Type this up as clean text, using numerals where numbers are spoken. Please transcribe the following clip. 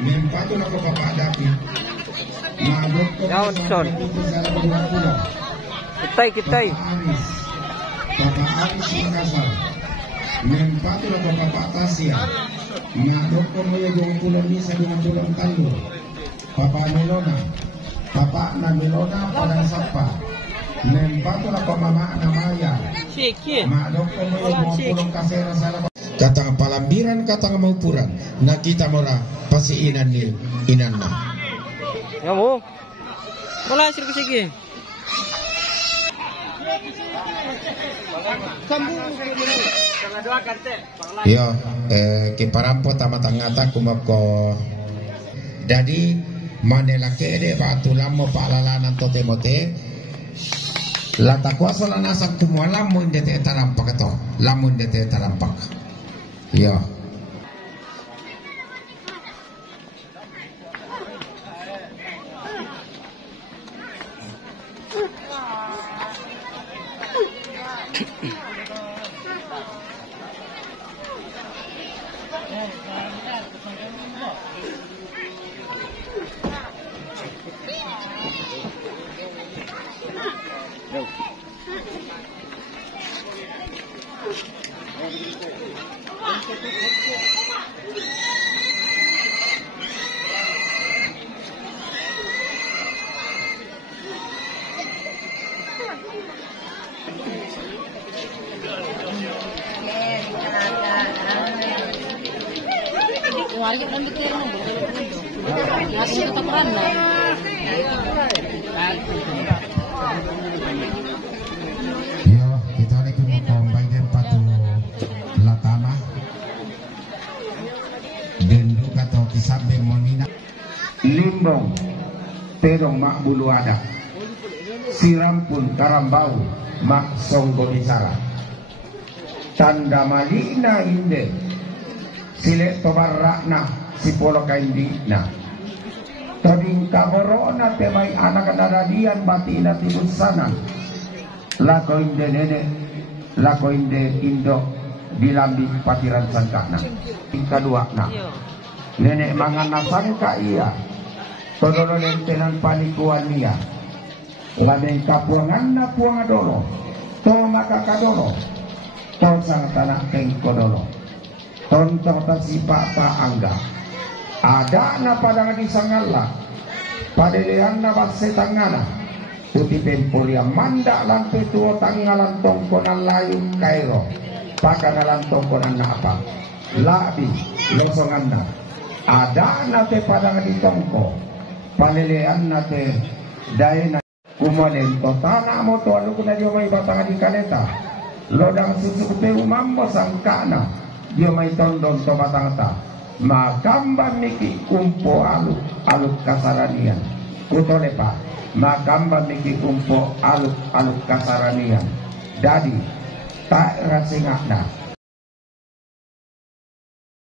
Mempatu na ko papadapi. Maabot ko Johnson. Kitay. Papa Aris Makassar. Mempatu na ko papatasya. Maabot ko mo yung pulang ni sa pulang talo. Papa Melona. Papa na Melona palang sapa. Mempatu na ko mama na Maya. Maabot ko mo yung pulang kasera sa labas. Katang palambiran, katang maupuran. Nakita mo ra pasiinan ni inan na. Ya mo. Wala sige. Yo, kiparampo tamatangata kumap ko. Jadi manela kede batu lamo palalanan totemote. Lata kuasa lanasak kumwa lamun dete tarampak to. Lamun dete tarampak. Yo. Kita lagi mempombay din patu latama. Dendu atau kisabe monina. Limbong terong mak bulu ada. Siram pun karambau mak songgo disara. Tanda malina inde. Sile tobarakna si polo kaindina. Tading kaborona temai anak nadadian bati ina tibus sana. Lako inde nene, lako inde indo dilambi patiran sangkana. Kedua na. Nenek mangan sangka iya. Todolo lentenan panikuan iya. Ladeng kapuangan na puang adolo. To maka kadolo. To sang tanah kengkodolo. Tontong tasipa ta angga. Ada na padang di sangala. Padelean na basetangana. Uti pempulia manda lampe tuo tangalan tongkonan layu kairo. Pakanalan tongkonan na apa. Labi losongan na. Ada na te padang di tongko. Padelean na te daya na. Kumalen to tanah mo to alu kuna diyo may batang di kaleta. Lodang susuk te umambo sangkana. Dia may tondon to batang ta. Makamba miki kumpo aluk kasaranian. Utole pa. Makamba miki kumpo aluk kasaranian. Dadi tak rasingakna.